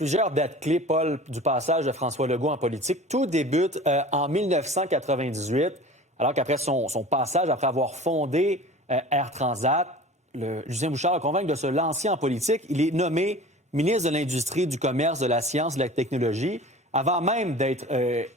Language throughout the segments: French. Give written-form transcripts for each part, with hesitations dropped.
plusieurs dates clés, Paul, du passage de François Legault en politique. Tout débute en 1998, alors qu'après son passage, après avoir fondé Air Transat, Lucien Bouchard le convainc de se lancer en politique. Il est nommé ministre de l'Industrie, du Commerce, de la Science, de la Technologie, avant même d'être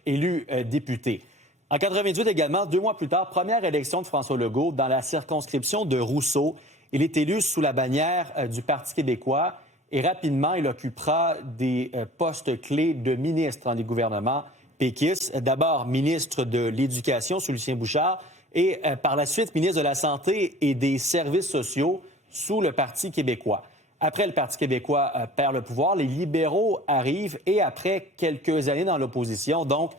élu député. En 1998 également, 2 mois plus tard, première élection de François Legault dans la circonscription de Rousseau. Il est élu sous la bannière du Parti québécois et rapidement, il occupera des postes clés de ministre dans les gouvernements péquistes. D'abord, ministre de l'Éducation sous Lucien Bouchard et par la suite, ministre de la Santé et des Services sociaux sous le Parti québécois. Après, le Parti québécois perd le pouvoir, les libéraux arrivent et après quelques années dans l'opposition, donc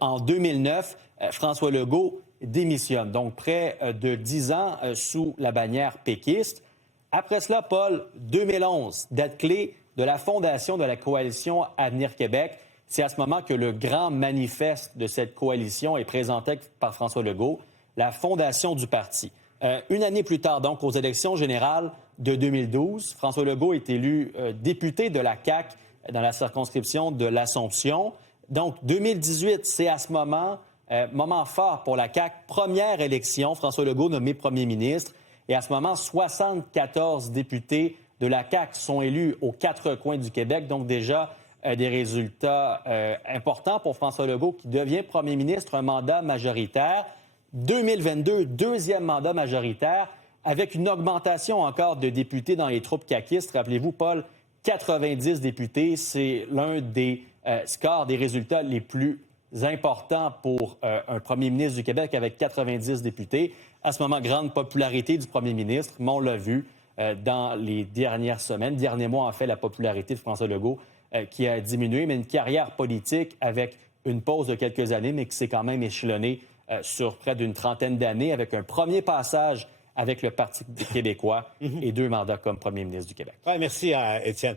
en 2009, François Legault démissionne. Donc près de 10 ans sous la bannière péquiste. Après cela, Paul, 2011, date clé de la fondation de la coalition Avenir Québec. C'est à ce moment que le grand manifeste de cette coalition est présenté par François Legault, la fondation du parti. Une année plus tard, donc, aux élections générales de 2012, François Legault est élu député de la CAQ dans la circonscription de l'Assomption. Donc, 2018, c'est à ce moment, moment fort pour la CAQ. Première élection, François Legault nommé premier ministre. Et à ce moment, 74 députés de la CAQ sont élus aux 4 coins du Québec. Donc, déjà, des résultats importants pour François Legault, qui devient premier ministre, un mandat majoritaire. 2022, deuxième mandat majoritaire, avec une augmentation encore de députés dans les troupes caquistes. Rappelez-vous, Paul, 90 députés, c'est l'un des scores, des résultats les plus importants pour un premier ministre du Québec avec 90 députés. À ce moment, grande popularité du premier ministre, mais on l'a vu dans les dernières semaines, derniers mois, en fait, la popularité de François Legault qui a diminué, mais une carrière politique avec une pause de quelques années, mais qui s'est quand même échelonnée sur près d'une trentaine d'années, avec un premier passage avec le Parti québécois et 2 mandats comme premier ministre du Québec. Ouais, merci, Étienne.